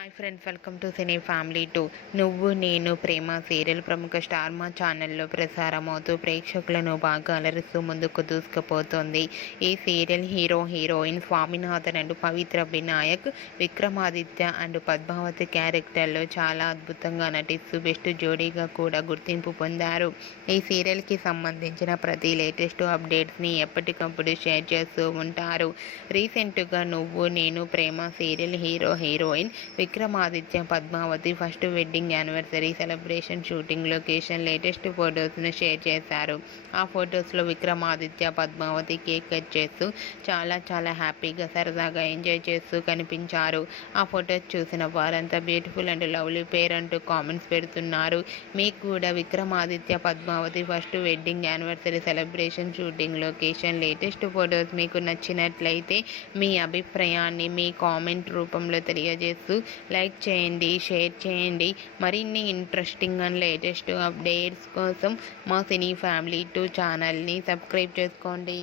Hi friends, welcome to cine family 2. నువ్వు Nenu Prema serial ప్రముఖ star మా ఛానల్లో ప్రసారమవుతూ ప్రేక్షకులను బాగా అలరిస్తూ ముందుకు దూసుకుపోతోంది. ఈ serial heroine Swaminathan and Pavitra Vinayak, Vikramaditya and Padmavati క్యారెక్టర్లో చాలా అద్భుతంగా నటిస్తూ బెస్ట్ జోడీగా కూడా గుర్తింపు పొందారు. ఈ సీరియల్కి సంబంధించిన ప్రతి లేటెస్ట్ అప్డేట్స్ని ఎప్పటికప్పుడు షేర్ చేస్తూ ఉంటారు. రీసెంట్గా Nuvvu Nenu Prema serial heroine Vikramaditya Padmavati first wedding anniversary celebration shooting location latest ఫొటోస్ను షేర్ చేశారు. ఆ ఫొటోస్లో విక్రమాదిత్య పద్మావతి కేక్ కట్ చేస్తూ చాలా హ్యాపీగా సరదాగా ఎంజాయ్ చేస్తూ కనిపించారు. ఆ ఫొటోస్ చూసిన వారంతా బ్యూటిఫుల్ అండ్ లవ్లీ పేర్ అంటూ కామెంట్స్ పెడుతున్నారు. మీకు కూడా Vikramaditya Padmavati first wedding anniversary celebration shooting location latest photos మీకు నచ్చినట్లయితే మీ అభిప్రాయాన్ని మీ కామెంట్ రూపంలో తెలియజేస్తూ లైక్ చేయండి, షేర్ చేయండి. మరిన్ని ఇంట్రెస్టింగ్ అండ్ లేటెస్ట్ అప్డేట్స్ కోసం మా సినీ ఫ్యామిలీ 2 ఛానల్ని సబ్స్క్రైబ్ చేసుకోండి.